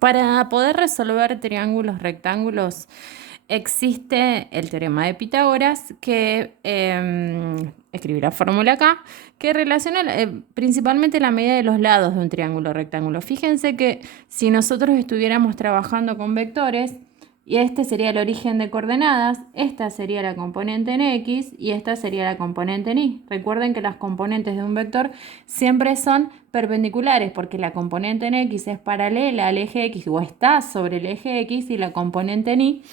Para poder resolver triángulos rectángulos existe el teorema de Pitágoras que escribí la fórmula acá, que relaciona principalmente la medida de los lados de un triángulo rectángulo. Fíjense que si nosotros estuviéramos trabajando con vectores, y este sería el origen de coordenadas, esta sería la componente en X y esta sería la componente en Y. Recuerden que las componentes de un vector siempre son perpendiculares porque la componente en X es paralela al eje X o está sobre el eje X y la componente en Y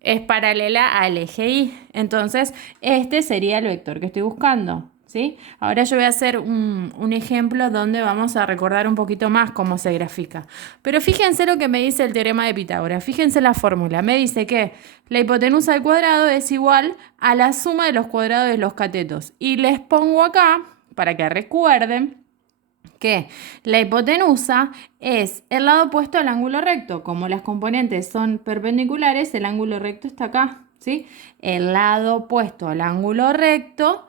es paralela al eje Y. Entonces, este sería el vector que estoy buscando. ¿Sí? Ahora yo voy a hacer un ejemplo donde vamos a recordar un poquito más cómo se grafica. Pero fíjense lo que me dice el teorema de Pitágoras. Fíjense la fórmula. Me dice que la hipotenusa al cuadrado es igual a la suma de los cuadrados de los catetos. Y les pongo acá, para que recuerden, que la hipotenusa es el lado opuesto al ángulo recto. Como las componentes son perpendiculares, el ángulo recto está acá, ¿sí? El lado opuesto al ángulo recto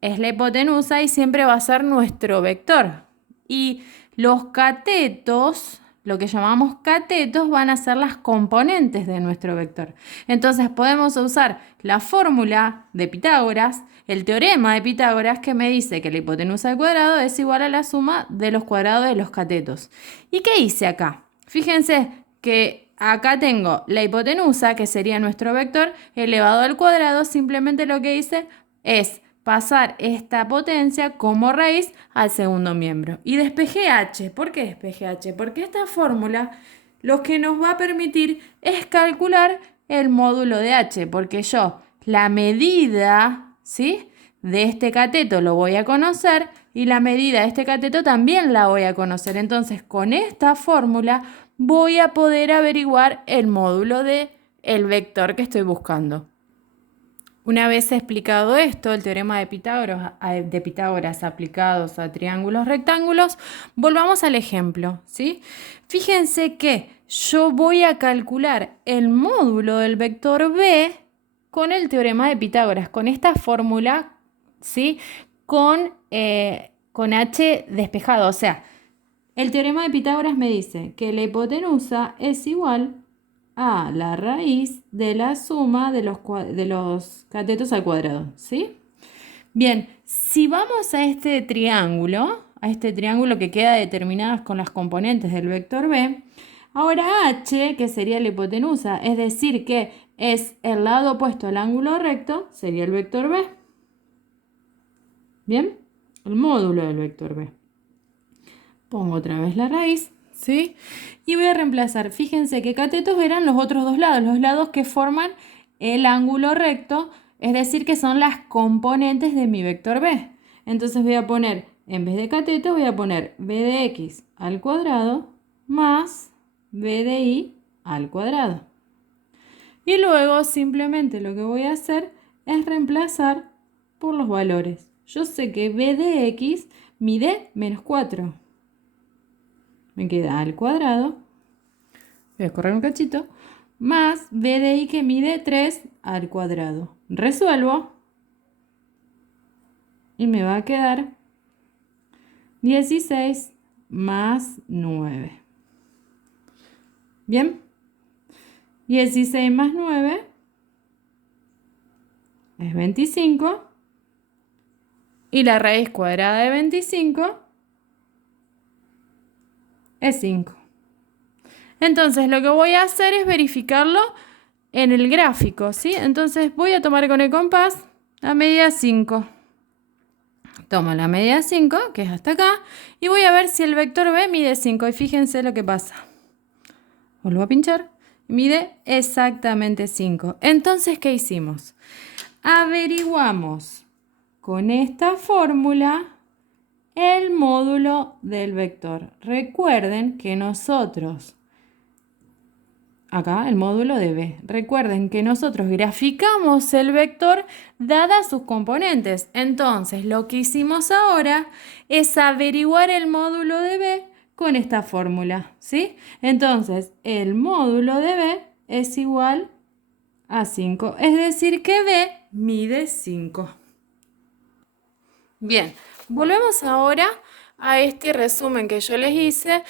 es la hipotenusa y siempre va a ser nuestro vector. Y los catetos, lo que llamamos catetos, van a ser las componentes de nuestro vector. Entonces podemos usar la fórmula de Pitágoras, el teorema de Pitágoras, que me dice que la hipotenusa al cuadrado es igual a la suma de los cuadrados de los catetos. ¿Y qué hice acá? Fíjense que acá tengo la hipotenusa, que sería nuestro vector, elevado al cuadrado. Simplemente lo que hice es pasar esta potencia como raíz al segundo miembro. Y despejé h. ¿Por qué despejé h? Porque esta fórmula lo que nos va a permitir es calcular el módulo de h, porque yo la medida, ¿sí?, de este cateto lo voy a conocer y la medida de este cateto también la voy a conocer. Entonces, con esta fórmula voy a poder averiguar el módulo de el vector que estoy buscando. Una vez explicado esto, el teorema de Pitágoras aplicados a triángulos rectángulos, volvamos al ejemplo, ¿sí? Fíjense que yo voy a calcular el módulo del vector b con el teorema de Pitágoras, con esta fórmula, ¿sí? Con h despejado. O sea, el teorema de Pitágoras me dice que la hipotenusa es igual a la raíz de la suma de los catetos al cuadrado, ¿sí? Bien, si vamos a este triángulo que queda determinado con las componentes del vector b, ahora h, que sería la hipotenusa, es decir, que es el lado opuesto al ángulo recto, sería el vector b. Bien, el módulo del vector b. Pongo otra vez la raíz, ¿sí? Y voy a reemplazar. Fíjense que catetos eran los otros dos lados, los lados que forman el ángulo recto, es decir, que son las componentes de mi vector b. Entonces voy a poner, en vez de catetos, voy a poner b de x al cuadrado más b de y al cuadrado. Y luego simplemente lo que voy a hacer es reemplazar por los valores. Yo sé que b de x mide menos 4. Me queda al cuadrado, voy a correr un cachito, más b de y que mide 3 al cuadrado. Resuelvo y me va a quedar 16 más 9. Bien, 16 más 9 es 25 y la raíz cuadrada de 25 es 5. Entonces lo que voy a hacer es verificarlo en el gráfico, ¿sí? Entonces voy a tomar con el compás la medida 5. Tomo la medida 5, que es hasta acá, y voy a ver si el vector b mide 5. Y fíjense lo que pasa. Vuelvo a pinchar. Mide exactamente 5. Entonces, ¿qué hicimos? Averiguamos con esta fórmula el módulo del vector. Recuerden que nosotros, acá el módulo de b, recuerden que nosotros graficamos el vector dadas sus componentes. Entonces, lo que hicimos ahora es averiguar el módulo de b con esta fórmula, ¿sí? Entonces, el módulo de b es igual a 5, es decir que b mide 5. Bien, volvemos ahora a este resumen que yo les hice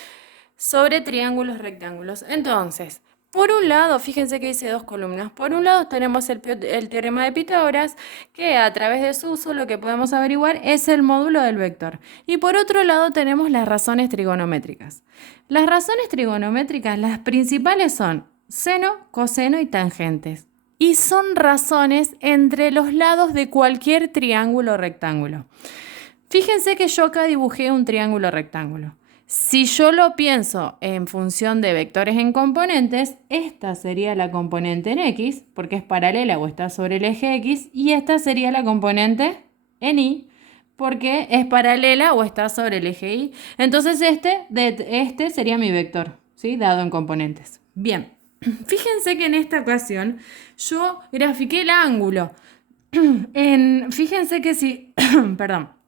sobre triángulos rectángulos. Entonces, por un lado, fíjense que hice dos columnas. Por un lado tenemos el teorema de Pitágoras, que a través de su uso lo que podemos averiguar es el módulo del vector. Y por otro lado tenemos las razones trigonométricas. Las razones trigonométricas, las principales son seno, coseno y tangentes. Y son razones entre los lados de cualquier triángulo rectángulo. Fíjense que yo acá dibujé un triángulo rectángulo. Si yo lo pienso en función de vectores en componentes, esta sería la componente en X, porque es paralela o está sobre el eje X, y esta sería la componente en Y, porque es paralela o está sobre el eje Y. Entonces este sería mi vector, ¿sí? Dado en componentes. Bien, fíjense que en esta ocasión yo grafiqué el ángulo. Fíjense que si, perdón.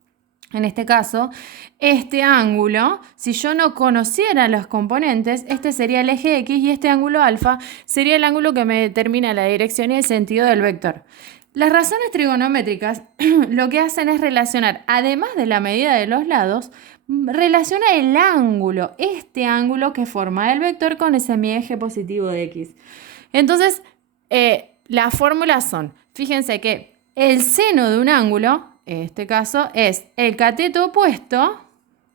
En este caso, este ángulo, si yo no conociera los componentes, este sería el eje X y este ángulo alfa sería el ángulo que me determina la dirección y el sentido del vector. Las razones trigonométricas lo que hacen es relacionar, además de la medida de los lados, relaciona el ángulo, este ángulo que forma el vector con el semieje positivo de X. Entonces, las fórmulas son, fíjense que el seno de un ángulo, en este caso, es el cateto opuesto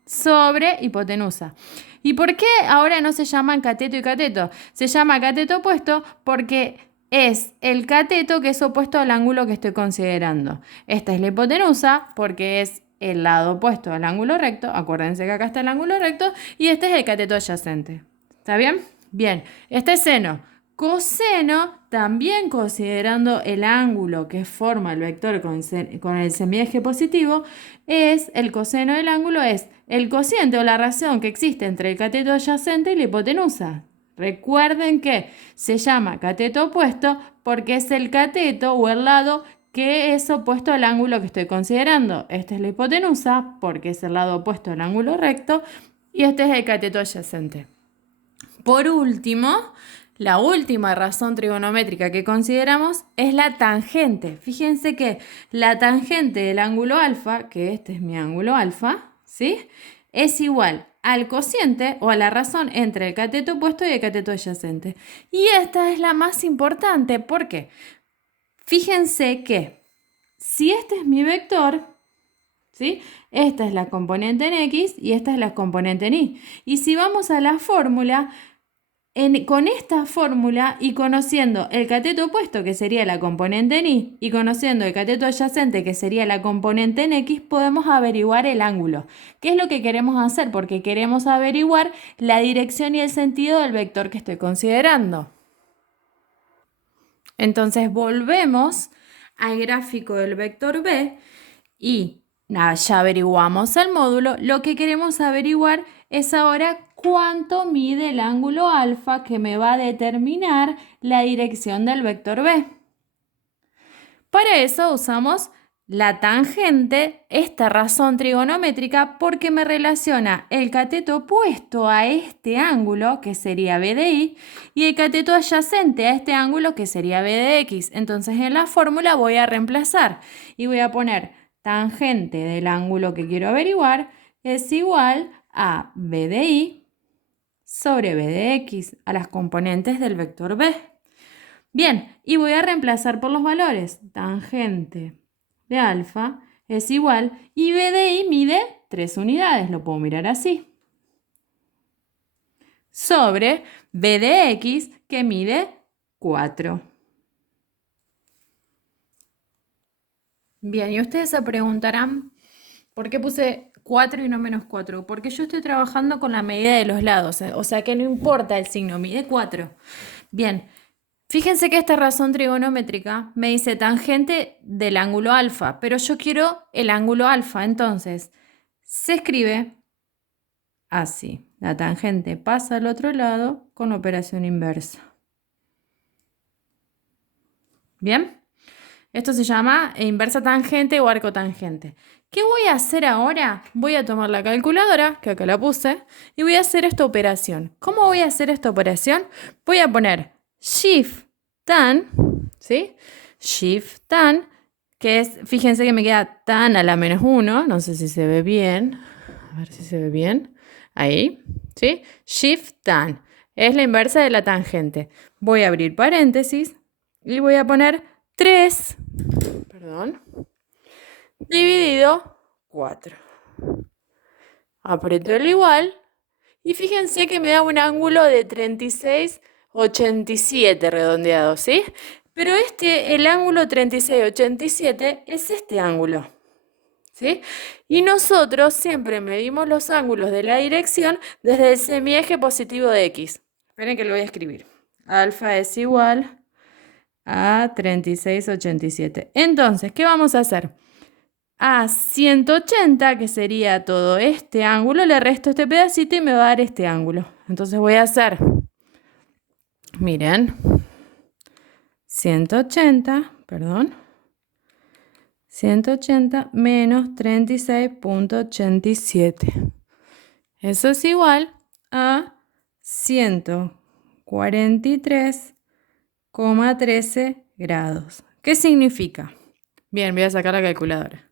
sobre hipotenusa. ¿Y por qué ahora no se llaman cateto y cateto? Se llama cateto opuesto porque es el cateto que es opuesto al ángulo que estoy considerando. Esta es la hipotenusa porque es el lado opuesto al ángulo recto. Acuérdense que acá está el ángulo recto. Y este es el cateto adyacente. ¿Está bien? Bien. Este es seno. Coseno, también considerando el ángulo que forma el vector con el semieje positivo, es el coseno del ángulo es el cociente o la razón que existe entre el cateto adyacente y la hipotenusa. Recuerden que se llama cateto opuesto porque es el cateto o el lado que es opuesto al ángulo que estoy considerando. Esta es la hipotenusa porque es el lado opuesto al ángulo recto y este es el cateto adyacente. Por último, la última razón trigonométrica que consideramos es la tangente. Fíjense que la tangente del ángulo alfa, que este es mi ángulo alfa, ¿sí? Es igual al cociente o a la razón entre el cateto opuesto y el cateto adyacente. Y esta es la más importante. ¿Por qué? Fíjense que si este es mi vector, ¿sí? Esta es la componente en X y esta es la componente en Y. Y si vamos a la fórmula, con esta fórmula y conociendo el cateto opuesto, que sería la componente en Y, y conociendo el cateto adyacente, que sería la componente en X, podemos averiguar el ángulo. ¿Qué es lo que queremos hacer? Porque queremos averiguar la dirección y el sentido del vector que estoy considerando. Entonces volvemos al gráfico del vector B y nada, ya averiguamos el módulo. Lo que queremos averiguar es ahora cuánto mide el ángulo alfa que me va a determinar la dirección del vector B. Para eso usamos la tangente, esta razón trigonométrica, porque me relaciona el cateto opuesto a este ángulo, que sería B de Y, y el cateto adyacente a este ángulo, que sería B de X. Entonces en la fórmula voy a reemplazar y voy a poner tangente del ángulo que quiero averiguar es igual a B de Y sobre B de X, a las componentes del vector B. Bien, y voy a reemplazar por los valores. Tangente de alfa es igual, y B de Y mide 3 unidades, lo puedo mirar así. Sobre B de X, que mide 4. Bien, y ustedes se preguntarán, ¿por qué puse 4 y no menos 4? Porque yo estoy trabajando con la medida de los lados, o sea que no importa el signo, mide 4. Bien, fíjense que esta razón trigonométrica me dice tangente del ángulo alfa, pero yo quiero el ángulo alfa, entonces se escribe así. La tangente pasa al otro lado con operación inversa. ¿Bien? Esto se llama inversa tangente o arco tangente. ¿Qué voy a hacer ahora? Voy a tomar la calculadora, que acá la puse, y voy a hacer esta operación. ¿Cómo voy a hacer esta operación? Voy a poner Shift tan, ¿sí? Shift tan, que es, fíjense que me queda tan a la menos 1, no sé si se ve bien, a ver si se ve bien, ahí, ¿sí? Shift tan. Es la inversa de la tangente. Voy a abrir paréntesis y voy a poner 3, perdón, dividido 4. Aprieto el igual y fíjense que me da un ángulo de 36,87 redondeado, ¿sí? Pero el ángulo 36,87 es este ángulo, ¿sí? Y nosotros siempre medimos los ángulos de la dirección desde el semieje positivo de X. Esperen que lo voy a escribir. Alfa es igual a 36,87. Entonces, ¿qué vamos a hacer? A 180, que sería todo este ángulo, le resto este pedacito y me va a dar este ángulo. Entonces voy a hacer, miren, 180, perdón, 180 menos 36,87. Eso es igual a 143,13 grados. ¿Qué significa? Bien, voy a sacar la calculadora.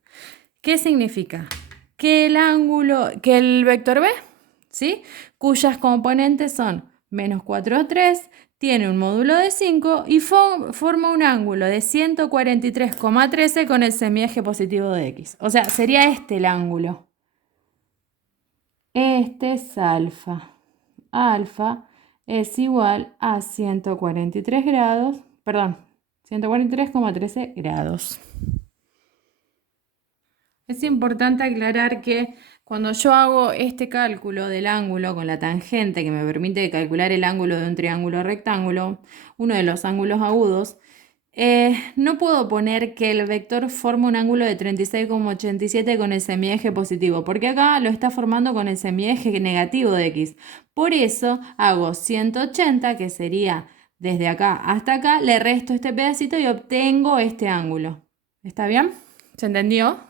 ¿Qué significa? Que el vector B, ¿sí? Cuyas componentes son menos 4, 3, tiene un módulo de 5 y forma un ángulo de 143,13 con el semieje positivo de X. O sea, sería este el ángulo. Este es alfa. Alfa es igual a 143 grados, perdón, 143,13 grados. Es importante aclarar que cuando yo hago este cálculo del ángulo con la tangente que me permite calcular el ángulo de un triángulo rectángulo, uno de los ángulos agudos, no puedo poner que el vector forma un ángulo de 36,87 con el semieje positivo, porque acá lo está formando con el semieje negativo de X. Por eso hago 180, que sería desde acá hasta acá, le resto este pedacito y obtengo este ángulo. ¿Está bien? ¿Se entendió?